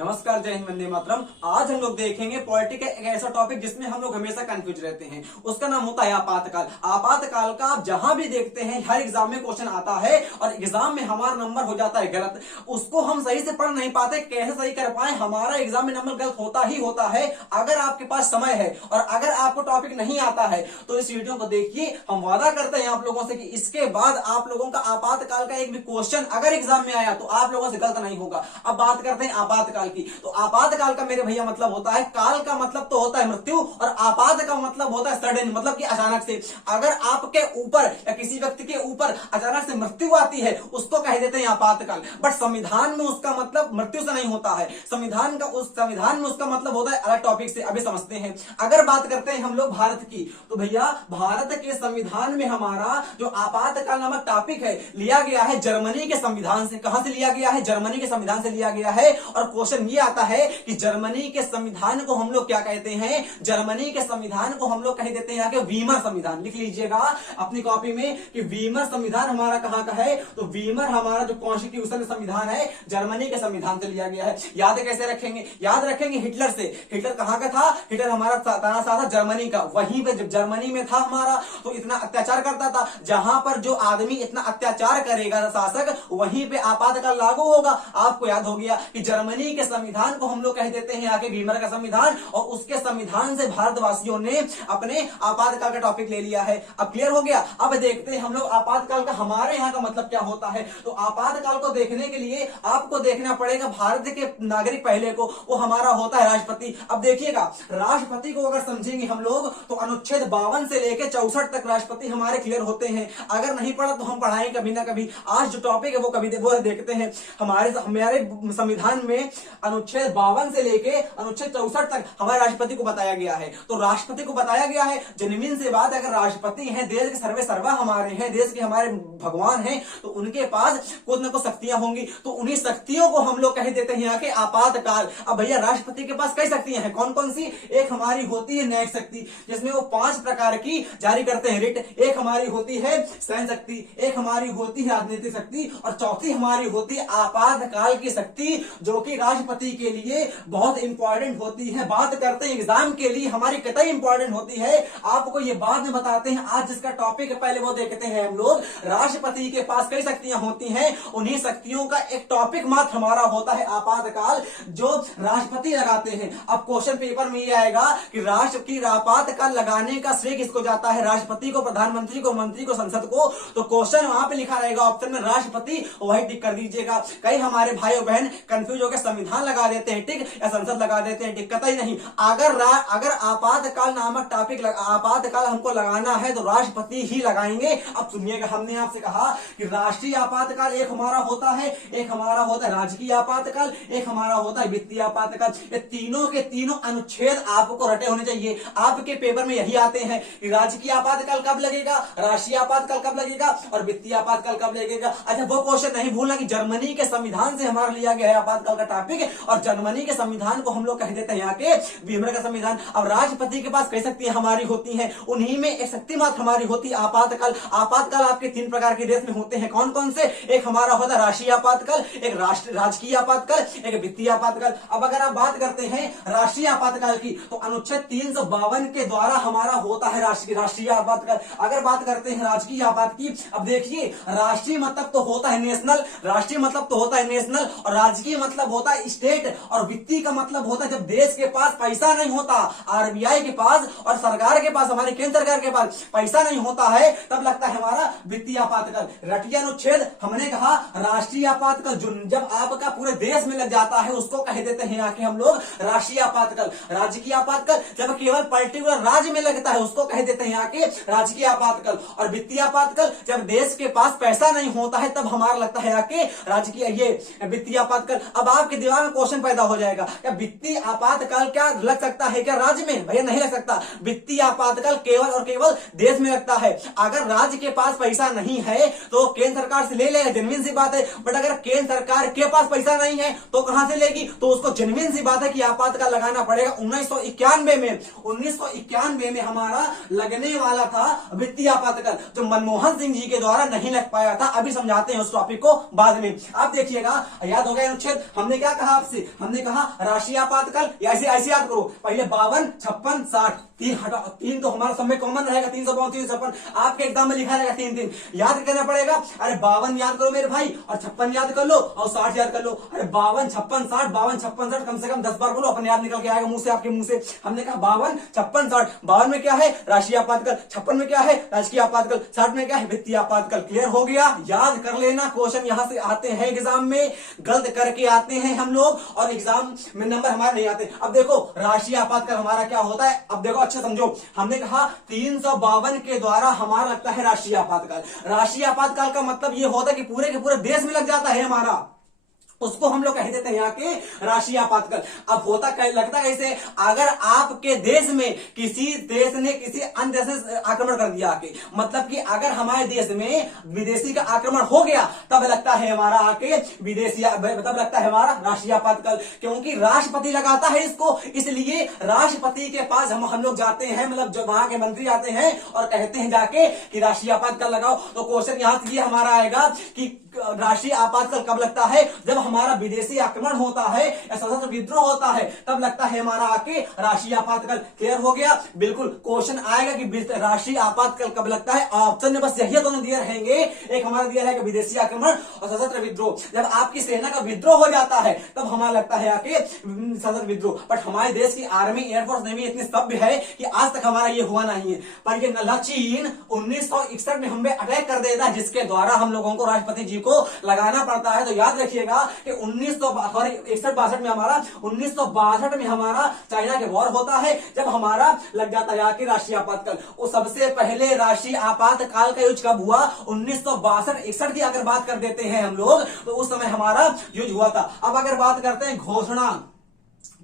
नमस्कार, जय हिंद, वंदे मातरम। आज हम लोग देखेंगे पॉलिटी का एक ऐसा टॉपिक जिसमें हम लोग हमेशा कंफ्यूज रहते हैं। उसका नाम होता है आपातकाल। आपातकाल का आप जहां भी देखते हैं हर एग्जाम में क्वेश्चन आता है और एग्जाम में हमारा नंबर हो जाता है गलत। उसको हम सही से पढ़ नहीं पाते, कैसे सही कर पाए, हमारा एग्जाम में नंबर गलत होता ही होता है। अगर आपके पास समय है और अगर आपको टॉपिक नहीं आता है तो इस वीडियो को देखिए। हम वादा करते हैं आप लोगों से कि इसके बाद आप लोगों का आपातकाल का एक भी क्वेश्चन अगर एग्जाम में आया तो आप लोगों से गलत नहीं होगा। अब बात करते हैं आपातकाल की। तो आपातकाल का मेरे भैया मतलब होता है, काल का मतलब तो होता है मृत्यु और आपात का मतलब होता है सडन, मतलब कि अचानक से। अगर आपके ऊपर या किसी व्यक्ति के ऊपर अचानक से मृत्यु आती है उसको कह देते हैं आपातकाल। बट संविधान में उसका मतलब मृत्यु से नहीं होता है। संविधान में उसका मतलब होता है अलग टॉपिक से, अभी समझते हैं। अगर बात करते हैं हम लोग भारत की, तो भैया भारत के संविधान में हमारा जो आपातकाल नामक टॉपिक है लिया गया है जर्मनी के संविधान से। कहां से लिया गया है? जर्मनी के संविधान से लिया गया है। और क्वेश्चन ये आता है कि जर्मनी के संविधान को हम लोग क्या कहते हैं? जर्मनी के संविधान को हम लोग कह देते हैं आगे वीमर संविधान। लिख लीजिएगा अपनी कॉपी में कि वीमर संविधान हमारा कहां का है। तो वीमर हमारा जो कॉन्स्टिट्यूशन संविधान है जर्मनी के संविधान से लिया गया है। याद कैसे रखेंगे? याद रखेंगे हिटलर से। हिटलर कहां का था? हिटलर हमारा तानाशाह था जर्मनी का। वहीं पे जब जर्मनी में था हमारा तो इतना अत्याचार करता था। जहां पर जो आदमी इतना अत्याचार करेगा शासक, वहीं पे आपातकाल लागू होगा। आपको याद हो गया कि जर्मनी के संविधान को हम लोग कह देते हैं आगे वीमर का संविधान। और उसके संविधान से भारतवासियों ने अपने आपातकाल का टॉपिक ले लिया है। अब क्लियर हो गया। अब देखते हैं हम लोग आपातकाल का हमारे यहाँ का मतलब क्या होता है। तो आपातकाल को देखने के लिए आपको देखना पड़ेगा भारत के नागरिक पहले को, वो हमारा होता है राष्ट्रपति। अब देखिएगा, राष्ट्रपति को अगर समझेंगे हम लोग तो अनुच्छेद 52 से लेकर 64 तक राष्ट्रपति हमारे क्लियर होते हैं। अगर नहीं पढ़ा तो हम पढ़ाएं कभी ना कभी। आज जो टॉपिक है वो कभी देखते हैं। हमारे संविधान में अनुच्छेद 52 से लेके अनुच्छेद 64 तक हमारे राष्ट्रपति को बताया गया है। तो राष्ट्रपति को बताया गया है, जेन्युइन से बात, अगर राष्ट्रपति हैं, देश के सर्वे सर्वा हमारे हैं, देश के हमारे भगवान हैं, तो उनके पास कुछ न कुछ शक्तियां होंगी। तो उन्हीं शक्तियों को हम लोग कह देते हैं यहाँ के आपातकाल। अब भैया राष्ट्रपति के पास कई शक्तियां हैं, कौन कौन सी? एक हमारी होती है न्यायिक शक्ति, जिसमें वो 5 प्रकार की जारी करते हैं रिट। एक हमारी होती है सैन्य शक्ति, एक हमारी होती है राजनीतिक शक्ति और चौथी हमारी होती है आपातकाल की शक्ति, जो कि राष्ट्रपति के लिए बहुत इंपॉर्टेंट होती है। बात करते हैं एग्जाम के लिए हमारी कितनी इंपॉर्टेंट होती है, आपको ये बाद में बताते हैं। आज जिसका टॉपिक है पहले वो देखते हैं हम लोग। राष्ट्रपति के पास कई शक्तियां होती हैं, उन्हीं शक्तियों का एक टॉपिक मात्र हमारा होता है आपातकाल, जो राष्ट्रपति लगाते हैं। अब क्वेश्चन पेपर में ये आएगा कि राष्ट्र की आपातकाल लगाने का श्रेय किसको जाता है? राष्ट्रपति को, प्रधानमंत्री को, मंत्री को, संसद को। तो क्वेश्चन वहां पे लिखा रहेगा ऑप्शन में राष्ट्रपति, वही टिक कर दीजिएगा। कई हमारे भाई बहन कंफ्यूज होकर संविधान लगा देते हैं टिक, या संसद लगा देते हैं टिक। कतई नहीं। अगर आपातकाल नामक टॉपिक आपातकाल हमको लगाना है तो राष्ट्रपति ही लगाएंगे। अब सुनिएगा, हमने आपसे कहा कि राष्ट्रीय आपातकाल एक हमारा होता है, एक हमारा होता है राजकीय आपातकाल, एक हमारा होता है वित्तीय आपातकाल। ये तीनों के तीनों अनुच्छेद आपको रटे होने चाहिए। आपके पेपर में यही आते हैं कि राजकीय आपातकाल कब लगेगा, राष्ट्रीय आपातकाल कब लगेगा और वित्तीय आपातकाल कब लगेगा। अच्छा, वो क्वेश्चन नहीं भूलना कि जर्मनी के संविधान से हमारा लिया गया है आपातकाल का टॉपिक, और जर्मनी के संविधान को हम लोग कह देते हैं यहाँ के वीमर का संविधान। अब राष्ट्रपति के पास कई शक्तियां हमारी होती हैं, उन्हीं में एक शक्ति मात्र हमारी होती है आपातकाल। आपातकाल आपके 3 प्रकार के देश में होते हैं, कौन कौन से? एक हमारा होता है राष्ट्रीय आपातकाल, एक राजकीय आपातकाल, एक वित्तीय आपातकाल। अब अगर आप बात करते हैं राष्ट्रीय आपातकाल की, तो अनुच्छेद 352 के द्वारा हमारा होता है राष्ट्रीय आपातकाल। अगर बात करते हैं राजकीय आपात की, अब देखिए राष्ट्रीय मतलब तो होता है नेशनल, राष्ट्रीय मतलब तो होता है नेशनल, और राजकीय मतलब होता है स्टेट, और वित्तीय का मतलब होता है जब देश के पास पैसा नहीं होता, आरबीआई के पास और सरकार के पास, हमारी केंद्र सरकार के पास पैसा नहीं होता है, तब लगता है हमारा वित्तीय आपातकाल। रटिए अनुच्छेद, हमने कहा राष्ट्रीय आपातकाल जब आपका पूरे देश में लग जाता है उसको कह देते हैं आके हम लोग राष्ट्रीय आपातकाल। राजकीय आपातकाल जब केवल पर्टिकुलर राज्य में लगता है उसको कह देते हैं आके राजकीय आपातकाल। और वित्तीय आपातकाल जब देश के पास पैसा नहीं होता है तब हमारा लगता है आके राजकीय ये वित्तीय आपातकाल। अब आपके दिमाग में क्वेश्चन पैदा हो जाएगा, क्या वित्तीय आपातकाल क्या लग सकता है क्या राज्य में? भैया नहीं लग सकता। वित्तीय आपातकाल केवल और केवल देश में लगता है। अगर राज्य के पास पैसा नहीं है तो केंद्र सरकार से ले लेगा, जेन्युइन सी बात है। बट अगर केंद्र सरकार के पास पैसा नहीं है तो कहां से लेगी? तो उसको जेन्युइन सी बात है कि आपातकाल लगाना पड़ेगा। 1991 में हमारा लगने वाला था वित्तीय आपातकाल, जो मनमोहन सिंह जी के द्वारा नहीं लग पाया था। अभी समझाते हैं उस टॉपिक को बाद में। आप देखिएगा, याद हो गया अनुच्छेद, हमने क्या कहा आपसे, हमने कहा राष्ट्रीय आपातकाल, ऐसे ऐसे याद करो, पहले 52, 56, 60, तीन हटा, तीन तो हमारा सब में कॉमन रहेगा, 352, 356, आपके एग्जाम में लिखा रहेगा 3 3, याद करना पड़ेगा। अरे 52 याद करो मेरे भाई, और 56 याद कर लो, और 60 याद कर लो। अरे 52, 56, 60, 52, 56, 60 कम से कम 10 बार बोलो, अपने याद निकल के आएगा मुंह से, आपके मुंह से। हमने कहा 52, 56, 60, 52 में क्या है राष्ट्रीय आपातकाल, 56 में क्या है राजकीय आपातकाल, 60 में क्या है वित्तीय आपातकाल। क्लियर हो गया, याद कर लेना, क्वेश्चन यहां से आते हैं एग्जाम में, गलत करके आते हैं हम लोग, और एग्जाम में नंबर हमारे नहीं आते। अब देखो राष्ट्रीय आपातकाल हमारा क्या होता है, अब देखो अच्छे समझो, हमने कहा 352 के द्वारा हमारा लगता है राष्ट्रीय आपातकाल। राष्ट्रीय आपातकाल का मतलब यह होता है कि पूरे के पूरे देश में लग जाता है हमारा, उसको हम लोग कह देते हैं यहाँ के राष्ट्रीय आपातकाल। अब होता लगता कैसे, अगर आपके देश में किसी देश ने किसी अन्य देश से आक्रमण कर दिया आके, मतलब कि अगर हमारे देश में विदेशी का आक्रमण हो गया, तब लगता है हमारा आके विदेशी, तब लगता है हमारा राष्ट्रीय आपातकाल, क्योंकि राष्ट्रपति लगाता है इसको। इसलिए राष्ट्रपति के पास हम लोग जाते हैं, मतलब जो वहां के मंत्री आते हैं और कहते हैं जाके कि राष्ट्रीय आपातकाल लगाओ। तो क्वेश्चन यहां से ये हमारा आएगा कि राष्ट्रीय आपातकाल कब लगता है, जब हमारा विदेशी आक्रमण होता है या सशस्त्र विद्रोह होता है, तब लगता है हमारा आके राष्ट्रीय आपातकाल। क्लियर हो गया, बिल्कुल क्वेश्चन आएगा कि राष्ट्रीय आपातकाल कब लगता है। ऑप्शन में बस यही दोनों दिए रहेंगे, एक हमारा दिया रहेगा विदेशी आक्रमण और सशस्त्र विद्रोह। जब आपकी सेना का विद्रोह हो जाता है तब हमारा लगता है आके सशस्त्र विद्रोह। बट हमारे देश की आर्मी, एयरफोर्स, नेवी इतनी सभ्य है कि आज तक हमारा ये हुआ नहीं है। पर ये नल्ला चीन 1961 में हम पे अटैक कर देता है, जिसके द्वारा हम लोगों को राष्ट्रपति जी को लगाना पड़ता है। तो याद रखिएगा कि 1961-62 में हमारा 1962 में हमारा चाइना के वॉर होता है, जब हमारा लग जाता है आके राष्ट्रीय आपातकाल। वो सबसे पहले राष्ट्रीय आपातकाल का यूज कब हुआ, 1962-61 की अगर बात कर देते हैं हम लोग, तो उस समय हमारा यूज हुआ था। अब अगर बात करते हैं घोषणा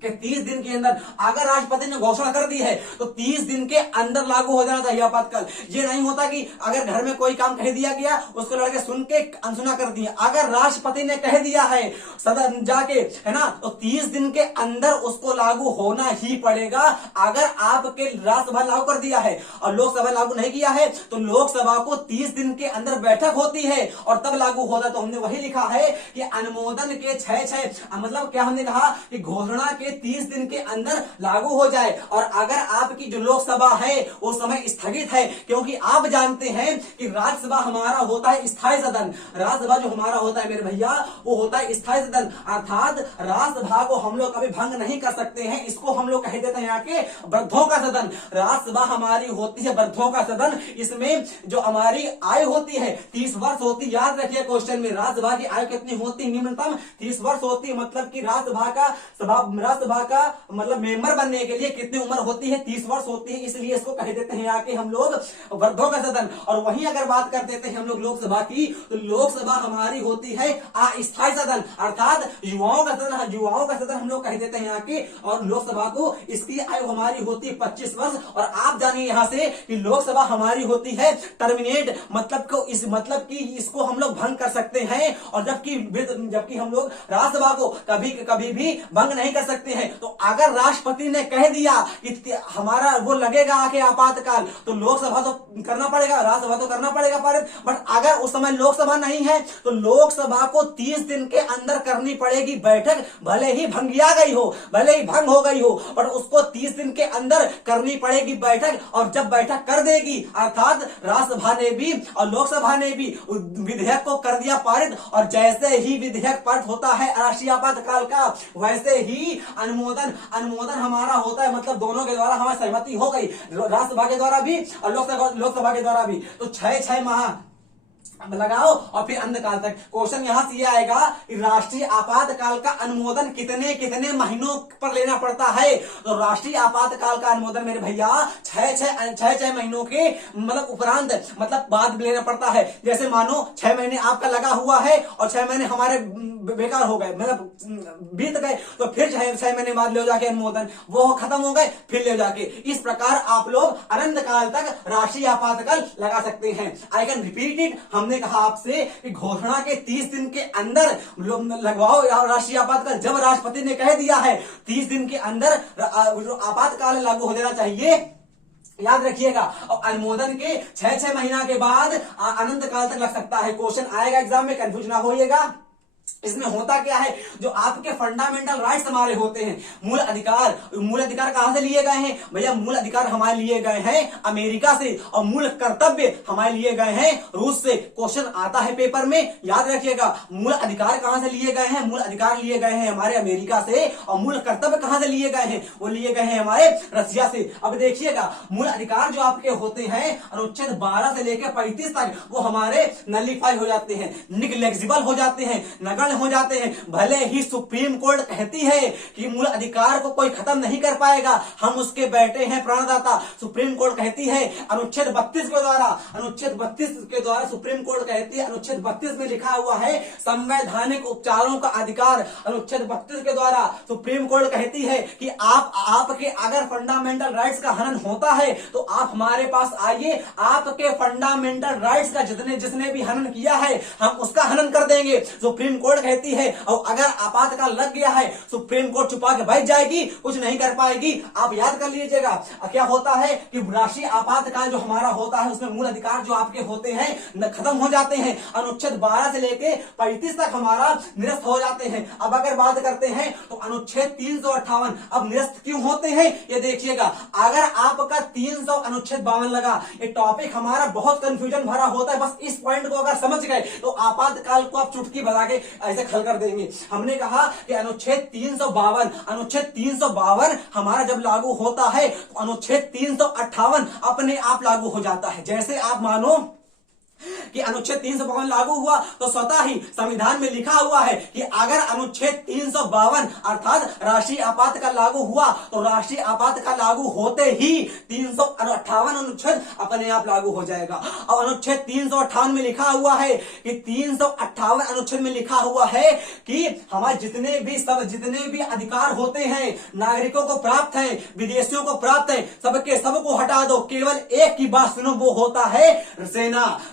कि 30 दिन के अंदर अगर राष्ट्रपति ने घोषणा कर दी है तो 30 दिन के अंदर लागू हो जाना चाहिए आपातकाल। ये नहीं होता कि अगर घर में कोई काम कह दिया गया, उसको लड़के सुन के अनसुना कर दिया। अगर राष्ट्रपति ने कह दिया है सदन जाके, है ना, तो 30 दिन के अंदर उसको लागू होना ही पड़ेगा। अगर आपके राज्यसभा लागू कर दिया है और लोकसभा लागू नहीं किया है, तो लोकसभा को 30 दिन के अंदर बैठक होती है और तब लागू होता है। तो हमने वही लिखा है कि अनुमोदन के 6 मतलब क्या हमने कहा कि घोषणा के 30 दिन के अंदर लागू हो जाए। और अगर आपकी जो लोकसभा है वो समय स्थगित है, क्योंकि आप जानते हैं कि राज्यसभा हमारा होता है स्थायी सदन, राज्यसभा जो हमारा होता है मेरे भैया वो होता है स्थायी सदन, अर्थात राज्यसभा को हम लोग कभी भंग नहीं कर सकते हैं। इसको हम लोग कह देते हैं यहाँ के वृद्धों का सदन। राज्यसभा हमारी होती है वृद्धों का सदन। इसमें जो हमारी आयु होती है 30 वर्ष होती। याद रखिए क्वेश्चन में राज्यसभा की आयु कितनी होती है, निम्नतम 30 वर्ष होती है। मतलब कि राज्यसभा का मतलब मेंबर बनने के लिए कितनी उम्र होती है, 30 वर्ष होती है। इसलिए इसको कह देते हैं आके हम लोग वृद्धों का सदन। और वहीं अगर बात कर देते हैं हम लोग लोकसभा की, तो लोकसभा हमारी होती है अस्थायी सदन, अर्थात युवाओं का सदन। युवाओं का सदन हम लोग कह देते हैं आके। और लोकसभा को इसकी आयु हमारी होती है 25 वर्ष। और आप जानिए यहां से कि लोकसभा हमारी होती है टर्मिनेट, मतलब कि इसको हम लोग भंग कर सकते हैं। और जबकि हम लोग राज्यसभा को कभी भी भंग नहीं कर सकते हैं। तो अगर राष्ट्रपति ने कह दिया कि हमारा वो लगेगा आके आपातकाल, तो लोकसभा तो करना पड़ेगा, राज्यसभा तो करना पड़ेगा पारित। बट अगर उस समय लोकसभा नहीं है तो लोकसभा को 30 दिन के अंदर करनी पड़ेगी बैठक, भले ही भंगिया गई हो, भले ही भंग हो गई हो, पर उसको 30 दिन के अंदर करनी पड़ेगी बैठक। और जब बैठक कर देगी, अर्थात राज्यसभा ने भी और लोकसभा ने भी विधेयक को कर दिया पारित, और जैसे ही विधेयक पारित होता है राष्ट्रीय आपातकाल का, वैसे ही अनुमोदन हमारा होता है। मतलब दोनों के द्वारा हमारी सहमति हो गई, राज्यसभा के द्वारा भी और लोकसभा के द्वारा भी। तो 6 माह लगाओ और फिर अंतकाल तक। क्वेश्चन यहां से यह आएगा कि राष्ट्रीय आपातकाल का अनुमोदन कितने महीनों पर लेना पड़ता है। तो राष्ट्रीय आपातकाल का अनुमोदन मेरे भैया 6 महीनों के मतलब उपरांत, मतलब बाद लेना पड़ता है। जैसे मानो 6 महीने आपका लगा हुआ है और 6 महीने हमारे बेकार हो गए, मतलब बीत गए, तो फिर 6 महीने बाद ले जाके अनुमोदन वो खत्म हो गए, फिर ले जाके। इस प्रकार आप लोग अनंत काल तक राष्ट्रीय आपातकाल लगा सकते हैं। I can repeat it. हमने कहा आपसे कि घोषणा के 30 दिन के अंदर लगवाओ राष्ट्रीय आपातकाल। जब राष्ट्रपति ने कह दिया है 30 दिन के अंदर आपातकाल लागू हो जाना चाहिए, याद रखिएगा। और अनुमोदन के 6 महीना के बाद अनंत काल तक लग सकता है। क्वेश्चन आएगा एग्जाम में, कंफ्यूज ना होइएगा। इसमें होता क्या है, जो आपके फंडामेंटल राइट्स हमारे होते हैं, मूल अधिकार कहां से लिए गए हैं भैया? मूल अधिकार हमारे लिए गए हैं अमेरिका से, और मूल कर्तव्य हमारे लिए गए हैं रूस से। क्वेश्चन आता है पेपर में, याद रखिएगा। मूल अधिकार कहां से लिए गए हैं? मूल अधिकार लिए गए हैं हमारे अमेरिका से, और मूल कर्तव्य कहां से लिए गए हैं? वो लिए गए हैं हमारे रसिया से। अब देखिएगा, मूल अधिकार जो आपके होते हैं अनुच्छेद 12 से लेकर 35 तक, वो हमारे नलिफाई हो जाते हैं, निग्लेक्सिबल हो जाते हैं, नगण्य हो जाते हैं। भले ही सुप्रीम कोर्ट कहती है कि मूल अधिकार को कोई खत्म नहीं कर पाएगा, हम उसके बैठे हैं प्राणदाता। सुप्रीम कोर्ट कहती है अनुच्छेद 32 के द्वारा, अनुच्छेद 32 के द्वारा सुप्रीम कोर्ट कहती है, अनुच्छेद 32 में लिखा हुआ है संवैधानिक उपचारों का अधिकार। अनुच्छेद 32 के द्वारा सुप्रीम कोर्ट कहती है कि आपके अगर फंडामेंटल राइट्स का हनन होता है तो आप हमारे पास आइए, आपके फंडामेंटल राइट्स का जिसने भी हनन किया है हम उसका हनन कर देंगे। सुप्रीम कोर्ट कहती है, और अगर आपातकाल लग गया है सुप्रीम कोर्ट छुपा के बैठ जाएगी, कुछ नहीं कर पाएगी। आप याद कर लीजिएगा क्या होता है कि राष्ट्रीय आपातकाल जो हमारा होता है उसमें मूल अधिकार जो आपके होते हैं खत्म हो जाते हैं। अनुच्छेद 12 से लेके 35 तक हमारा निरस्त हो जाते हैं। अब अगर बात करते हैं तो अनुच्छेद 358 अब निरस्त क्यों होते हैं ये देखिएगा। अगर आपका 300 अनुच्छेद 52 लगा, ये टॉपिक हमारा बहुत कंफ्यूजन भरा होता है, बस इस पॉइंट को अगर समझ गए तो आपातकाल को आप चुटकी बजा के ऐसे हल कर देंगे। हमने कहा कि अनुच्छेद 352 हमारा जब लागू होता है तो अनुच्छेद 358 अपने आप लागू हो जाता है। जैसे आप मानो कि अनुच्छेद 352 लागू हुआ तो स्वतः ही संविधान में लिखा हुआ है कि अगर अनुच्छेद 352 अर्थात राष्ट्रीय आपातकाल लागू हुआ तो राष्ट्रीय आपातकाल लागू होते ही 358 अनुच्छेद अपने आप लागू हो जाएगा। और अनुच्छेद 358 में लिखा हुआ है कि 358 अनुच्छेद में लिखा हुआ है कि हमारे जितने भी अधिकार होते हैं नागरिकों को प्राप्त है, विदेशियों को प्राप्त है, सबको हटा दो, केवल एक की बात सुनो, वो होता है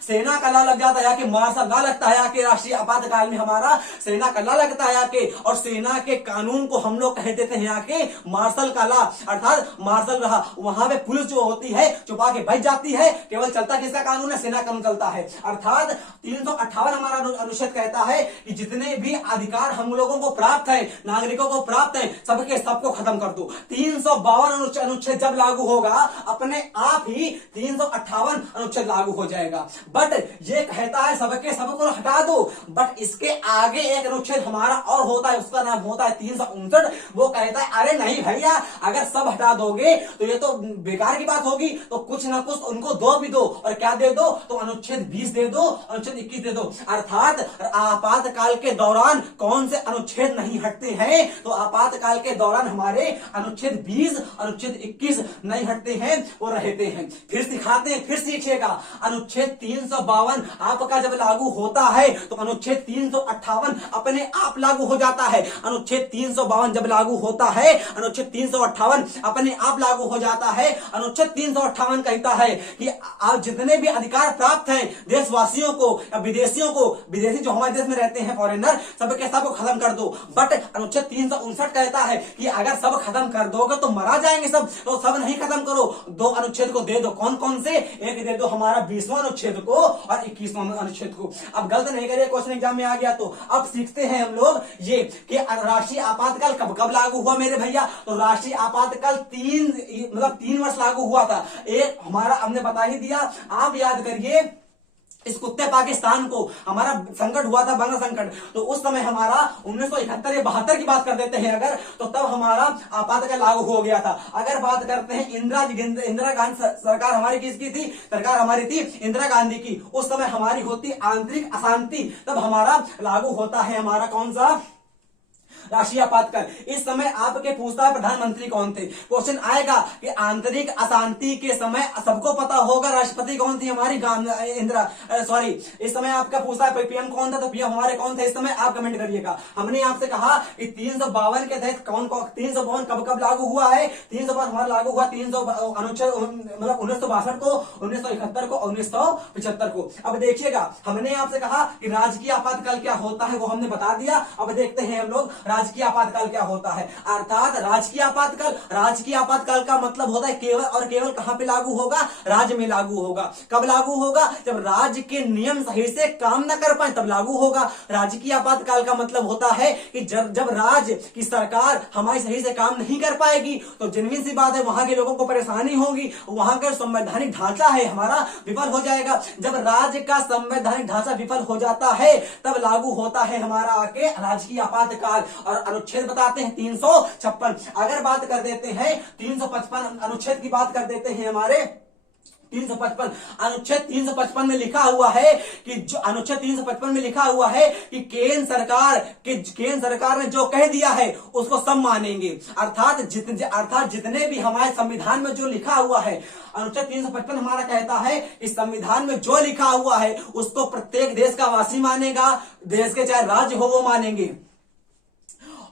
सेना का ला लग जाता है कि मार्शल ला लगता है कि राष्ट्रीय आपातकाल में हमारा सेना का ला लगता है कि, और सेना के कानून को हम लोग कहते थे यहाँ के मार्शल का ला, अर्थात मार्शल रहा। वहां पे पुलिस जो होती है छुपा के बच जाती है, केवल चलता किसका कानून है? सेना कानून चलता है। अर्थात 358 हमारा अनुच्छेद कहता है कि जितने भी अधिकार हम लोगों को प्राप्त है, नागरिकों को प्राप्त है, सबको खत्म कर दो। 352 अनुच्छेद जब लागू होगा अपने आप ही 358 अनुच्छेद लागू हो जाएगा। बट ये कहता है सबको हटा दो, बट इसके आगे एक अनुच्छेद हमारा और होता है, उसका नाम होता है 359। वो कहता है अरे नहीं भैया, अगर सब हटा दोगे तो ये तो बेकार की बात होगी, तो कुछ ना कुछ उनको दो भी दो। और क्या दे दो? तो अनुच्छेद 20 दे दो, अनुच्छेद 21 दे दो। अर्थात आपातकाल के दौरान कौन से अनुच्छेद नहीं हटते हैं? तो आपातकाल के दौरान हमारे अनुच्छेद 20, अनुच्छेद 21 नहीं हटते हैं, वो रहते हैं। फिर सिखाते हैं, फिर सीखिएगा। अनुच्छेद 352 आपका जब लागू होता है तो अनुच्छेद 358 अपने आप लागू हो जाता है। अनुच्छेद 352 जब लागू होता है, अनुच्छेद 358 अपने आप लागू हो जाता है। अनुच्छेद 358 कहता है कि आप जितने भी अधिकार प्राप्त हैं देशवासियों को या विदेशियों को, विदेशी जो हमारे देश में रहते हैं फॉरेनर, सबके सबको खत्म कर दो। बट अनुच्छेद 359 कहता है कि अगर सब खत्म कर दोगे तो मरा जाएंगे सब, तो सब नहीं खत्म करो, 2 अनुच्छेद को दे दो। कौन कौन से? एक दे दो हमारा 20वां अनुच्छेद को और 21वां अनुच्छेद को। अब गलत नहीं करिए, क्वेश्चन एग्जाम में आ गया तो। अब सीखते हैं हम लोग ये कि राष्ट्रीय आपातकाल कब लागू हुआ मेरे भैया? तो राष्ट्रीय आपातकाल 3 वर्ष लागू हुआ था। एक हमारा हमने बता ही दिया, आप याद करिए इस कुत्ते पाकिस्तान को हमारा संकट हुआ था, बंगा संकट, तो उस समय हमारा 1971 या 72 की बात कर देते हैं अगर, तो तब हमारा आपातकाल लागू हो गया था। अगर बात करते हैं इंदिरा गांधी सरकार हमारी किसकी थी? सरकार हमारी थी इंदिरा गांधी की। उस समय हमारी होती आंतरिक अशांति, तब हमारा लागू होता है हमारा कौन सा? राष्ट्रीय आपातकाल। इस समय आपके पूछता है प्रधानमंत्री कौन थे? क्वेश्चन आएगा कि आंतरिक अशांति के समय सबको पता होगा राष्ट्रपति कौन थी हमारी? इस समय आपका पूछता है पीएम कौन था, तो पीएम हमारे कौन थे इस समय? आप कमेंट करिएगा। हमने आपसे कहा कि 352 के तहत कौन 352 कब लागू हुआ है? 352 हमारा लागू हुआ 300 अनुच्छेद 1962 को, 1971 को, 1975 को। अब देखिएगा, हमने आपसे कहा कि राजकीय आपातकाल क्या होता है, वो हमने बता दिया। अब देखते हैं हम लोग राजकीय आपातकाल क्या होता है। अर्थात राजकीय आपातकाल का मतलब होता है केवल और केवल कहां पे लागू होगा, राज्य में लागू होगा। कब लागू होगा, जब राज्य के नियम सही से काम न कर पाए तब लागू होगा। राजकीय आपातकाल का मतलब होता है कि जब राज्य की सरकार हमारी सही से काम नहीं कर पाएगी तो जिनवी सी बात है वहां के लोगों को परेशानी होगी, वहां का संवैधानिक ढांचा है हमारा विफल हो जाएगा। जब राज्य का संवैधानिक ढांचा विफल हो जाता है तब लागू होता है हमारा आके राजकीय आपातकाल। और अनुच्छेद बताते हैं 356। अगर बात कर देते हैं 355 अनुच्छेद की बात कर देते हैं हमारे 355 अनुच्छेद 355 में लिखा हुआ है कि जो अनुच्छेद 355 में लिखा हुआ है कि केंद्र सरकार ने जो कह दिया है उसको सब मानेंगे। अर्थात जितने भी हमारे संविधान में जो लिखा हुआ है, अनुच्छेद 355 हमारा कहता है कि संविधान में जो लिखा हुआ है उसको प्रत्येक देश का वासी मानेगा, देश के चाहे राज्य हो वो मानेंगे।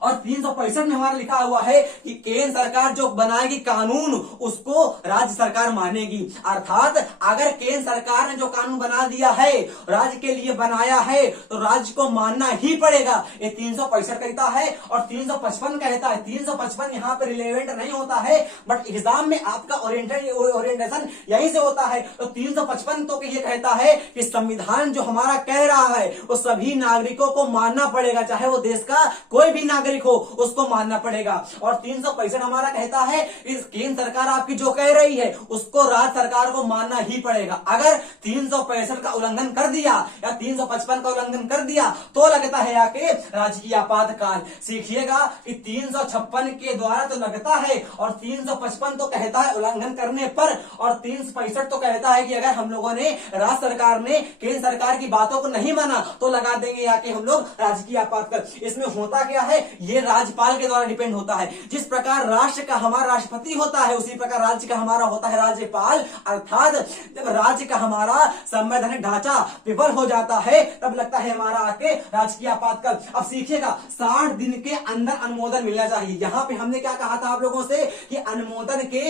और 365 में हमारा लिखा हुआ है कि केंद्र सरकार जो बनाएगी कानून उसको राज्य सरकार मानेगी। अर्थात अगर केंद्र सरकार ने जो कानून बना दिया है, राज्य के लिए बनाया है, तो राज्य को मानना ही पड़ेगा। ये 365 कहता है और 355 कहता है। 355 यहाँ पे रिलेवेंट नहीं होता है, बट एग्जाम में आपका ओरिएंटेशन यहीं से होता है। तो 355 तो ये कहता है कि संविधान जो हमारा कह रहा है वो सभी नागरिकों को मानना पड़ेगा, चाहे वो देश का कोई भी नागरिक हो उसको मानना पड़ेगा। और 365 हमारा कहता है इस केंद्र सरकार आपकी जो कह रही है उसको राज्य सरकार को मानना ही पड़ेगा। अगर 365 का उल्लंघन कर दिया या 355 का उल्लंघन कर दिया तो लगता है आके राजकीय आपातकाल। सीखिएगा कि 356 के द्वारा तो लगता है और 355 तो कहता है उल्लंघन करने पर, और 365 तो कहता है कि अगर हम लोगों ने राज्य सरकार ने केंद्र सरकार की बातों को नहीं माना तो लगा देंगे आके हम लोग राजकीय आपातकाल। इसमें होता क्या है, ये राज्यपाल के द्वारा डिपेंड होता है। जिस प्रकार राष्ट्र का हमारा राष्ट्रपति होता है उसी प्रकार राज्य का हमारा होता है राज्यपाल। अर्थात जब राज्य का हमारा संवैधानिक ढांचा विफल हो जाता है तब लगता है हमारा आके राजकीय आपातकाल। अब सीखिएगा 60 दिन के अंदर अनुमोदन मिलना चाहिए। यहां पे हमने क्या कहा था आप लोगों से कि अनुमोदन के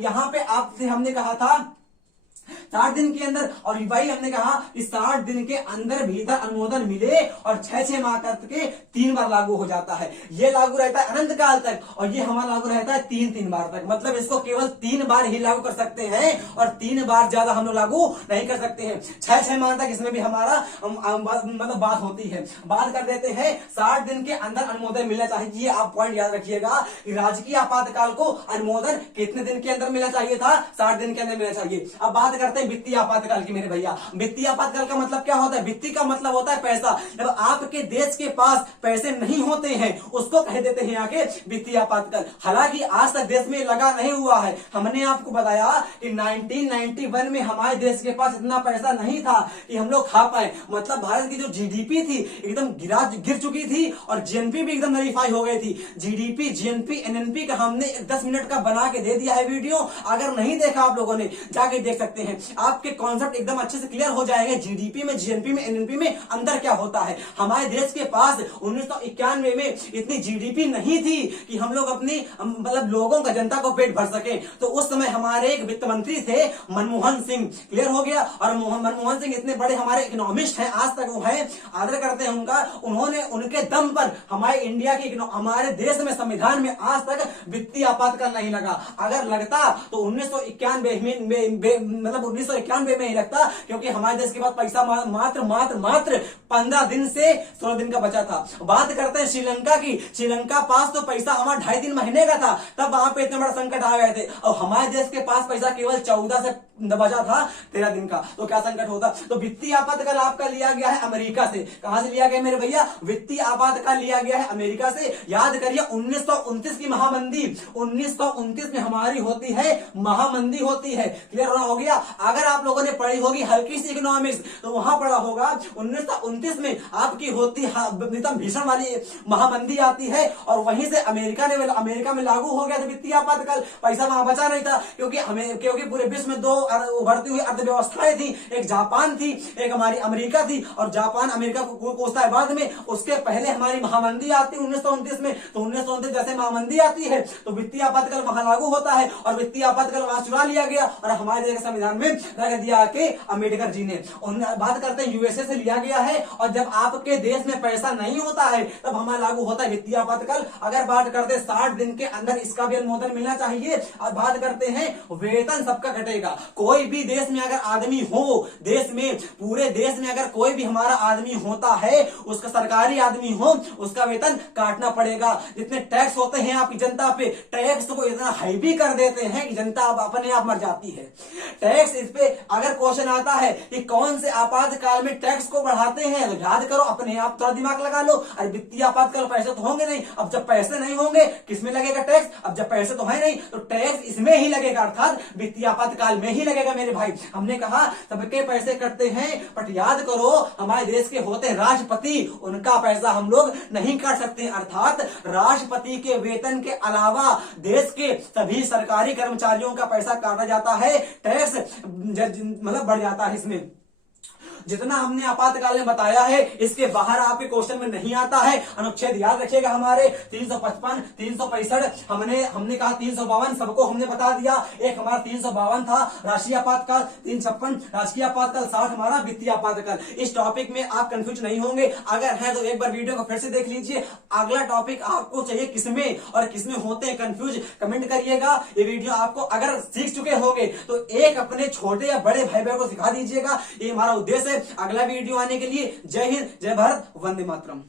यहां पे आपसे हमने कहा था 60 दिन के अंदर, और वही हमने कहा कि 60 दिन के अंदर भीतर अनुमोदन मिले और 6-6 माह करके 3 बार लागू हो जाता है। ये लागू रहता है अनंत काल तक और ये हमारा लागू रहता है 3-3 बार तक। मतलब इसको केवल 3 बार ही लागू कर सकते हैं और 3 बार ज्यादा हम लोग लागू नहीं कर सकते हैं। 6-6 माह तक इसमें भी हमारा मतलब बात होती है। बात कर देते हैं 60 दिन के अंदर अनुमोदन मिलना चाहिए। आप पॉइंट याद रखिएगा कि राजकीय आपातकाल को अनुमोदन कितने दिन के अंदर मिलना चाहिए था, 60 दिन के अंदर मिलना चाहिए। अब बात करते हैं वित्तीय आपातकाल की मेरे भैया। वित्तीय आपातकाल का मतलब क्या होता है, वित्तीय का मतलब होता है पैसा। जब आपके देश के पास पैसे नहीं होते हैं उसको कह देते हैं आके वित्तीय आपातकाल। हालांकि आज तक देश में लगा नहीं हुआ है। हमने आपको बताया कि 1991 में हमारे देश के पास इतना पैसा नहीं था कि हम लोग खा पाए। मतलब भारत की जो जीडीपी थी एकदम गिर चुकी थी और जीएनपी भी एकदम नलीफाई हो गई थी। जीडीपी, जीएनपी, एनएनपी का हमने 10 मिनट का बना के दे दिया है वीडियो। अगर नहीं देखा आप लोगों ने जाके देख सकते हैं, आपके कॉन्सेप्ट एकदम अच्छे से क्लियर हो जाएंगे। जीडीपी में, जीएनपी में, एनएनपी में अंतर क्या होता है। हमारे देश के पास 1991 में इतनी जीडीपी नहीं थी कि हम लोग अपनी मतलब लोगों का, जनता को पेट भर सके। तो उस समय हमारे एक वित्त मंत्री थे मनमोहन सिंह। क्लियर हो गया। और मनमोहन सिंह इतने बड़े हमारे इकोनॉमिस्ट हैं, आज तक वो है, आदर करते हैं उनका। उन्होंने उनके दम पर हमारे इंडिया की, हमारे देश में, संविधान में आज तक वित्तीय आपातकाल नहीं लगा। अगर लगता तो 1991 में ही लगता, क्योंकि हमारे देश के पास पैसा मात्र 15 दिन से 16 दिन का बचा था। बात करते हैं श्रीलंका की। श्रीलंका पास तो पैसा हमारा 2.5-3 महीने का था, तब वहां पे इतना बड़ा संकट आ गए थे। और हमारे देश के पास पैसा केवल 14 से बचा था 13 दिन का, तो क्या संकट होता। तो वित्तीय आपातकाल आपका लिया गया है अमेरिका से। कहां से लिया गया मेरे भैया, वित्तीय आपातकाल लिया गया है अमेरिका से। याद करिए 1929 की महामंदी, 1929 में हमारी होती है महामंदी होती है। क्लियर हो गया। अगर आप लोगों ने पढ़ी होगी हल्की सी इकोनॉमिक्स तो वहां पढ़ा होगा 1929 में आपकी होती एकदम भीषण वाली महामंदी आती है और वहीं से अमेरिका में लागू हो गया था वित्तीय आपातकाल। पैसा वहां बचा नहीं था, क्योंकि पूरे विश्व में 2 उभरती हुई अर्थव्यवस्थाएं थी। एक जापान थी, एक हमारी अमेरिका थी। और जापान अमेरिका को कोसता है बाद में, उसके पहले हमारी महामंदी आती 1929 में। तो 1929 जैसे महामंदी आती है तो वित्तीय आपातकाल वहां लागू होता है और वित्तीय आपातकाल वहां चुरा लिया गया और हमारे देश के संविधान में रख दिया कि अम्बेडकर जी ने। बात करते हैं यूएसए से लिया गया है, और जब आपके देश में पैसा नहीं होता है तब हमारा लागू होता है वित्तीय आपातकाल। अगर बात करते हैं 60 दिन के अंदर इसका भी अनुमोदन मिलना चाहिए। और बात करते हैं वेतन सबका घटेगा। कोई भी देश में अगर आदमी हो, देश में पूरे देश में अगर कोई भी हमारा आदमी होता है, उसका सरकारी आदमी हो, उसका वेतन काटना पड़ेगा। जितने टैक्स होते हैं आपकी जनता पे, टैक्स को इतना हैवी कर देते हैं कि जनता अब अपने आप मर जाती है। टैक्स, इस पे अगर क्वेश्चन आता है कि कौन से आपातकाल में टैक्स को बढ़ाते हैं, तो याद करो, अपने आप थोड़ा दिमाग लगा लो। अरे वित्तीय आपातकाल पैसे तो होंगे नहीं, अब जब पैसे नहीं होंगे किसमें लगेगा टैक्स? अब जब पैसे तो है नहीं तो टैक्स इसमें ही लगेगा, अर्थात वित्तीय आपातकाल में ही लगेगा मेरे भाई। हमने कहा सबके पैसे कटते हैं, बट याद करो हमारे देश के होते राष्ट्रपति, उनका पैसा हम लोग नहीं काट सकते। अर्थात राष्ट्रपति के वेतन के अलावा देश के सभी सरकारी कर्मचारियों का पैसा काटा जाता है, टैक्स मतलब बढ़ जाता है इसमें। जितना हमने आपातकाल में बताया है इसके बाहर आपके क्वेश्चन में नहीं आता है। अनुच्छेद याद रखिएगा हमारे 355, 365, हमने कहा 352 सबको हमने बता दिया। एक हमारा 352 था राष्ट्रीय आपातकाल, 356 राजकीय आपातकाल, 60 हमारा वित्तीय आपातकाल। इस टॉपिक में आप कंफ्यूज नहीं होंगे। अगर है तो एक बार वीडियो को फिर से देख लीजिए। अगला टॉपिक आपको चाहिए किसमें और किसमें होते हैं कंफ्यूज, कमेंट करिएगा। ये वीडियो आपको अगर सीख चुके होंगे तो एक अपने छोटे या बड़े भाई बहन को सिखा दीजिएगा। ये हमारा उद्देश्य। अगला वीडियो आने के लिए जय हिंद, जय भारत, वंदे मातरम।